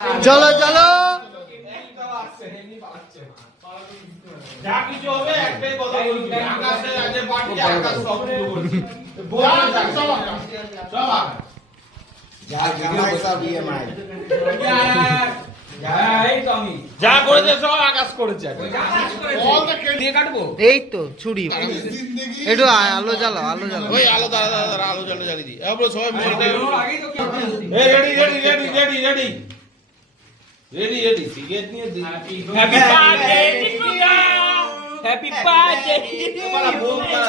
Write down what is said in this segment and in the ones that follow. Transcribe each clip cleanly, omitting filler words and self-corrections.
চলো চলো যা কিছু হবে একটাই কথা বলবি আকাশে আগে পাঠিয়ে আকাশ সব কিছু বলছি সব আকাশ যা জামাই সব ইএমআই যা করেছে সব আকাশ করেছে এই তো ছুরি একটু আলো জ্বালাও আলো জ্বালাও ওই আলো দাঁড়া আলো জ্বালিয়ে দি এবার সবাই মিলে ready ready ready ready ready ready ready cigarette নিয়ে দি হ্যাপি বার্থডে টিকুয়া হ্যাপি বার্থডে বলা বোম করা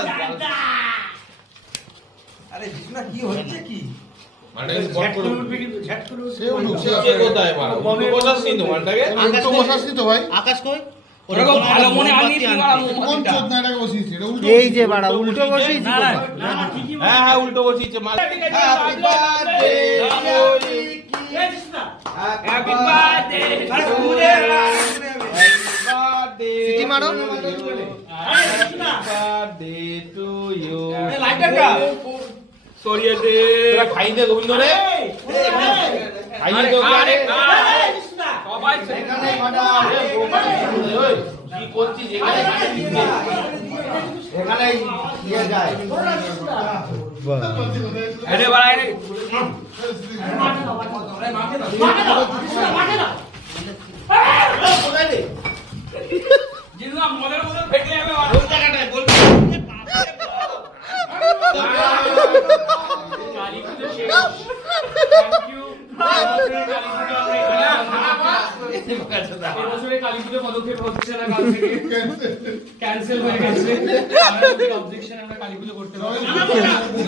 আরে জিনা কি হচ্ছে কি মানে ঝট করে উঠবে কিন্তু ঝট করে সে কোথায় মারা বমি বসাসনি তো মানটাকে উল্টো বসাসনি তো ভাই আকাশ কই ওরকম ভালো মনে আনি কোন চোদনাটাকে বসিয়েছে এটা উল্টো এই যে বাড়া উল্টো বসিয়েছি হ্যাঁ হ্যাঁ উল্টো বসিয়েছে মাল happy birthday happy birthday city মারো বার্থডে টু ইউ লাইটারটা সরিয়ে দে তোরা খাই দে গোবিন্দ রে খাই দে আরে সবাই সেখানে ওই কি করছিস এখানে এখানে ইয়ে যায় আরে বাড়া আরে জিনা মনের মধ্যে ফেটে যাবে আর ওই জায়গাটায় বলবি কালীপুজো শেষ থ্যাংক ইউ এবছরে কালীপুজো পদক্ষেপ হচ্ছে না কাল থেকে ক্যান্সেল হয়ে গেছে আমাদের অবজেকশন আমরা কালীপুজো করতে পারবো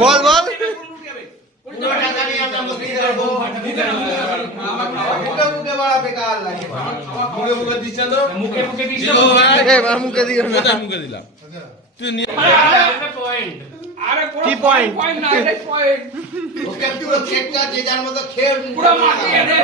বল বল মুখে মুখে দিস মুখে দিও না মুখে দিলাম কি পয়েন্ট পয়েন্ট না এটা পয়েন্ট ওকে পুরো কেকটা যে যার মতো খেয়ে পুরো মাটিয়ে দে